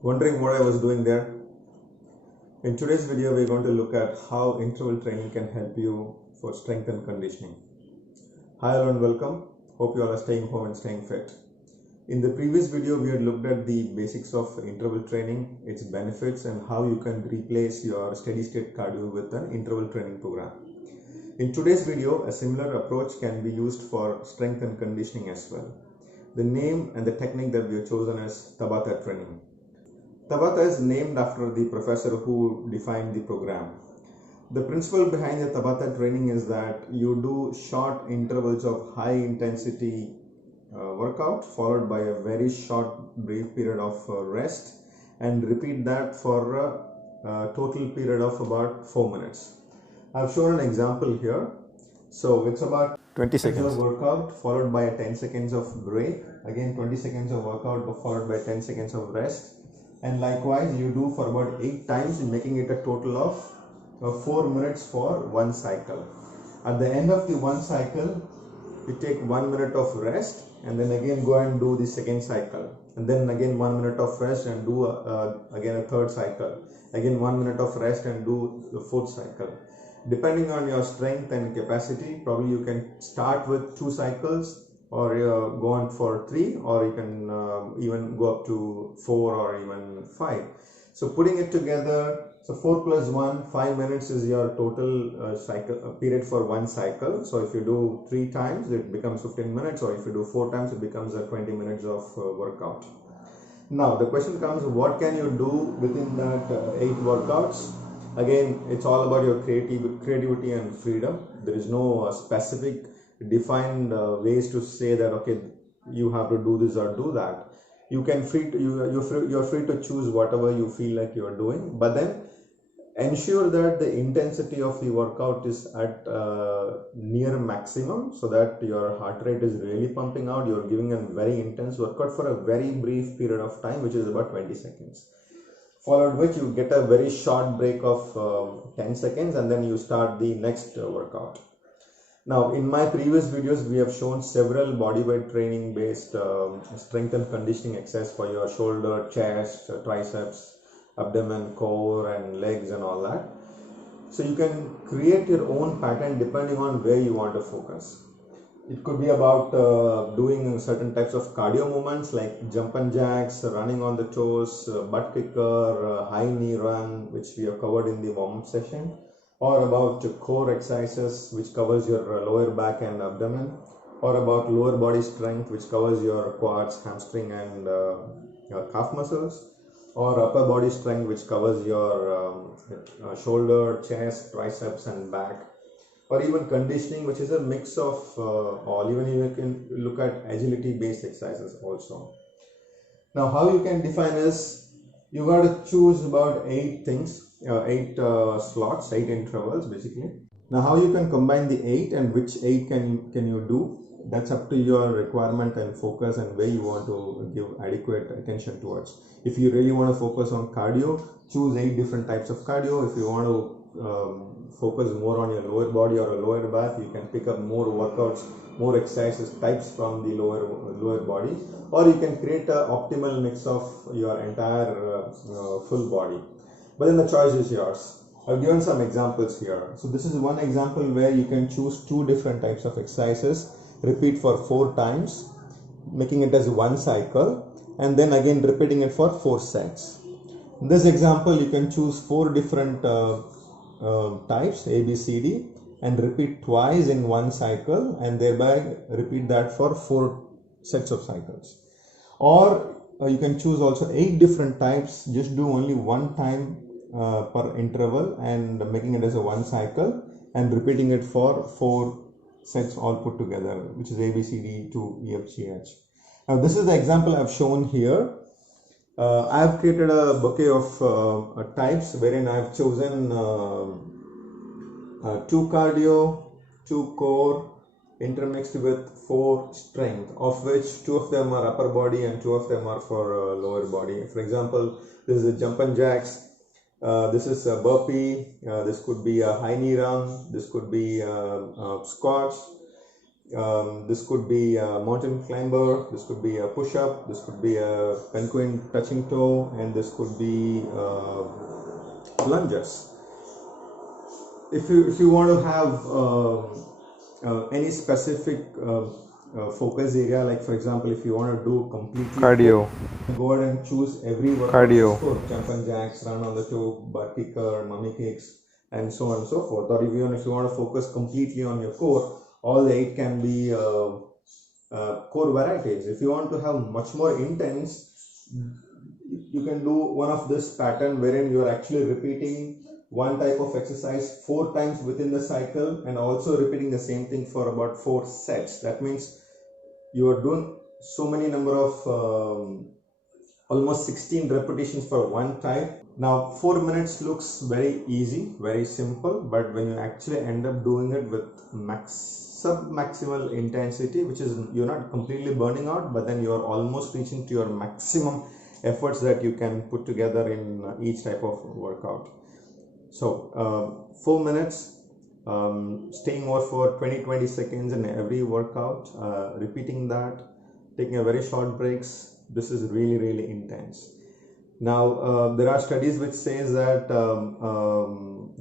Wondering what I was doing there? In today's video, we're going to look at how interval training can help you for strength and conditioning. Hi all and welcome. Hope you all are staying home and staying fit. In the previous video, we had looked at the basics of interval training, its benefits, and how you can replace your steady state cardio with an interval training program. In today's video, a similar approach can be used for strength and conditioning as well. The name and the technique that we have chosen is Tabata training. Tabata is named after the professor who defined the program. The principle behind the Tabata training is that you do short intervals of high intensity workout followed by a very short brief period of rest, and repeat that for a total period of about 4 minutes. I've shown an example here. So it's about 20 seconds of workout followed by 10 seconds of break, again 20 seconds of workout followed by 10 seconds of rest, and likewise you do for about 8 times, making it a total of 4 minutes for one cycle. At the end of the one cycle, you take 1 minute of rest and then again go and do the second cycle, and then again 1 minute of rest and do again a third cycle, again 1 minute of rest and do the fourth cycle. Depending on your strength and capacity, probably you can start with 2 cycles or go on for 3, or you can even go up to 4 or even 5. So putting it together, so 4 plus 1, 5 minutes is your total cycle period for one cycle. So if you do 3 times, it becomes 15 minutes, or if you do 4 times, it becomes 20 minutes of workout. Now the question comes, what can you do within that 8 workouts? Again, it's all about your creativity and freedom. There is no specific defined ways to say that okay, you have to do this or do that. You can you're free to choose whatever you feel like you're doing, but then ensure that the intensity of the workout is at near maximum, so that your heart rate is really pumping out. You're giving a very intense workout for a very brief period of time, which is about 20 seconds, followed which you get a very short break of 10 seconds, and then you start the next workout. Now, in my previous videos, we have shown several bodyweight training based strength and conditioning exercise for your shoulder, chest, triceps, abdomen, core, and legs and all that. So you can create your own pattern depending on where you want to focus. It could be about doing certain types of cardio movements like jump and jacks, running on the toes, butt kicker, high knee run, which we have covered in the warm-up session, or about core exercises, which covers your lower back and abdomen, or about lower body strength, which covers your quads, hamstring, and your calf muscles, or upper body strength, which covers your shoulder, chest, triceps, and back, or even conditioning, which is a mix of all. Even you can look at agility based exercises also. Now, how you can define is, you got to choose about 8 things, 8 slots, 8 intervals basically. Now, how you can combine the 8 and which 8 can you do, that's up to your requirement and focus and where you want to give adequate attention towards. If you really want to focus on cardio, choose 8 different types of cardio. If you want to focus more on your lower body or a lower back, you can pick up more workouts, more exercises types from the lower body, or you can create an optimal mix of your entire full body. But then the choice is yours. I've given some examples here. So this is one example where you can choose 2 different types of exercises, repeat for 4 times, making it as one cycle, and then again repeating it for 4 sets. In this example, you can choose 4 different types, A, B, C, D, and repeat twice in one cycle, and thereby repeat that for 4 sets of cycles. Or you can choose also 8 different types, just do only one time per interval and making it as a one cycle and repeating it for 4 sets all put together, which is A, B, C, D to E, F, G, H. Now this is the example I've shown here. I have created a bouquet of types wherein I have chosen 2 cardio, 2 core, intermixed with 4 strength, of which 2 of them are upper body and 2 of them are for lower body. For example, this is a jump and jacks, this is a burpee, this could be a high knee run, this could be squats, This could be a mountain climber, this could be a push-up, this could be a penguin touching toe, and this could be lunges. If you want to have any specific focus area, like for example, if you want to do completely Cardio. go ahead and choose every workout. Cardio. Jump and jacks, run on the toe, butt kicker, mummy kicks, and so on and so forth. Or even if you want to focus completely on your core, all the 8 can be core varieties. If you want to have much more intense, you can do one of this pattern wherein you are actually repeating one type of exercise 4 times within the cycle, and also repeating the same thing for about 4 sets. That means you are doing so many number of almost 16 repetitions for one type. Now 4 minutes looks very easy, very simple, but when you actually end up doing it with sub-maximal intensity, which is you're not completely burning out, but then you're almost reaching to your maximum efforts that you can put together in each type of workout. So 4 minutes, staying over for 20 seconds in every workout, repeating that, taking a very short breaks. This is really intense. Now there are studies which says that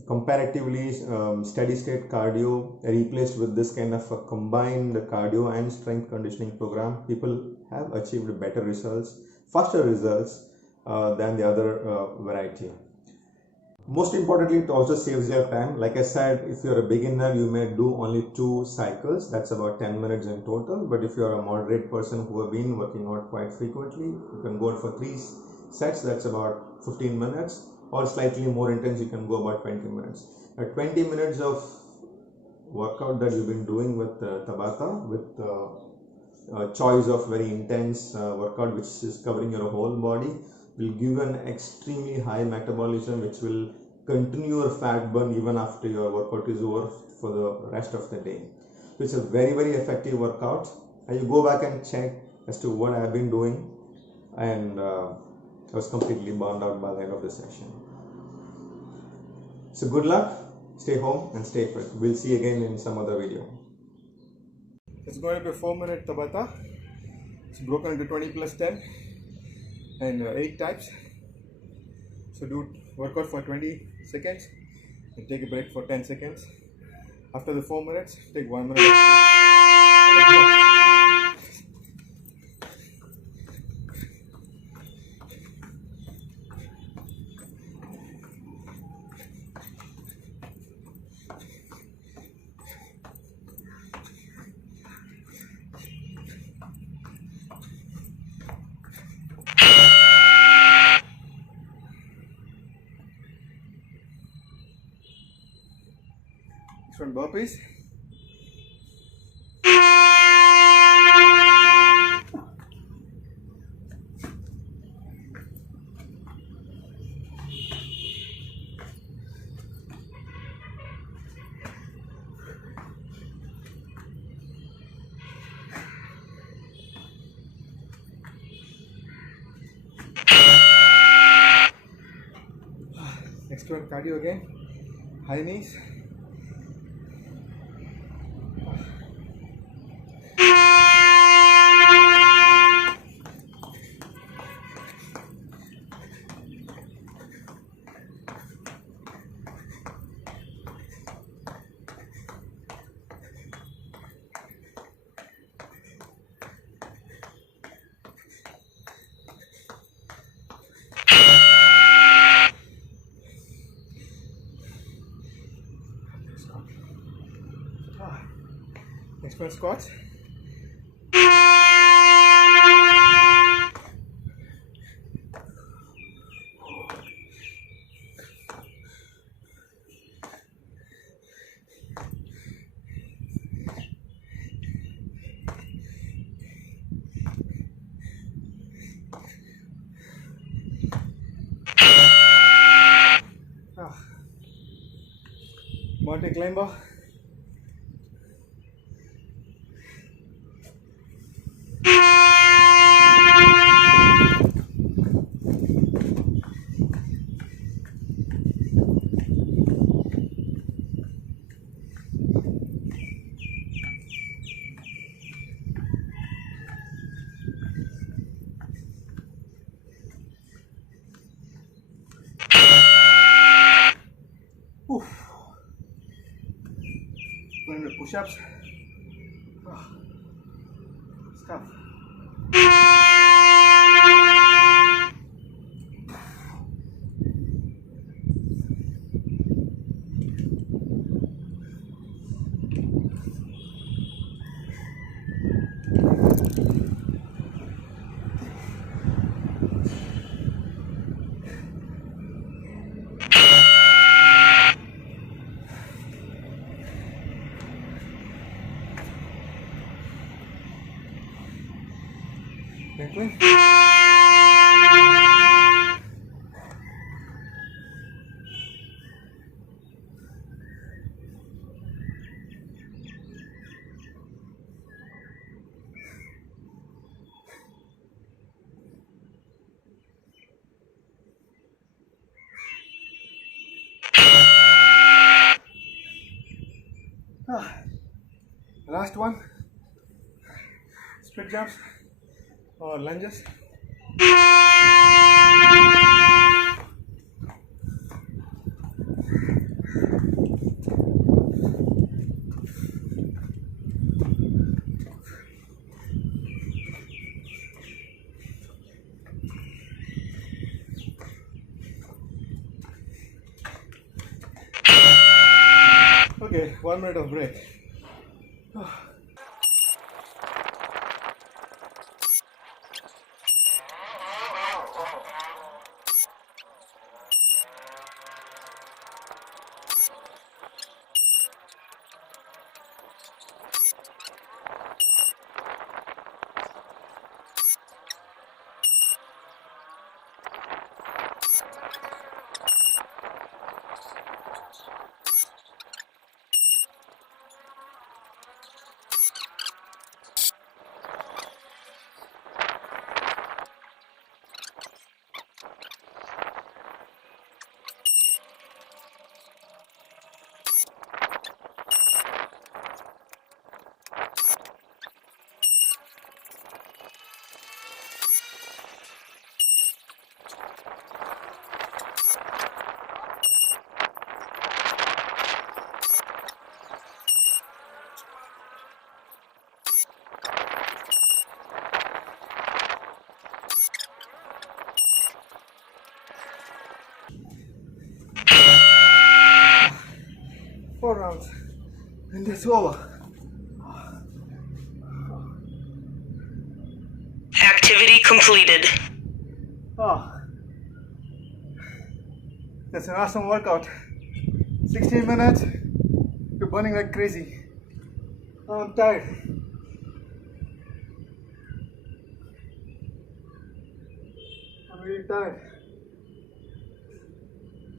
comparatively steady state cardio replaced with this kind of a combined cardio and strength conditioning program, people have achieved better results, faster results than the other variety. Most importantly, it also saves your time. Like I said, if you're a beginner, you may do only 2 cycles. That's about 10 minutes in total. But if you're a moderate person who have been working out quite frequently, you can go for 3 sets. That's about 15 minutes. Or slightly more intense, you can go about 20 minutes. 20 minutes of workout that you've been doing with Tabata, with a choice of very intense workout which is covering your whole body, will give an extremely high metabolism, which will continue your fat burn even after your workout is over for the rest of the day. So it's a very effective workout, and you go back and check as to what I have been doing, and I was completely burned out by the end of the session. So good luck, stay home and stay fit. We'll see you again in some other video. It's going to be a 4-minute Tabata. It's broken into 20 plus 10 and 8 types. So do workout for 20 seconds and take a break for 10 seconds. After the 4 minutes, take 1 minute. Next one, burpees. Next one, cardio again. High knees. Next one, squats. Mountain climber. push-ups. It's tough. Franklin. Last one. Split jumps or lunges. Okay, 1 minute of break. Four rounds and it's over. Activity completed. Oh, that's an awesome workout. 16 minutes, you're burning like crazy. Oh, I'm tired. I'm really tired.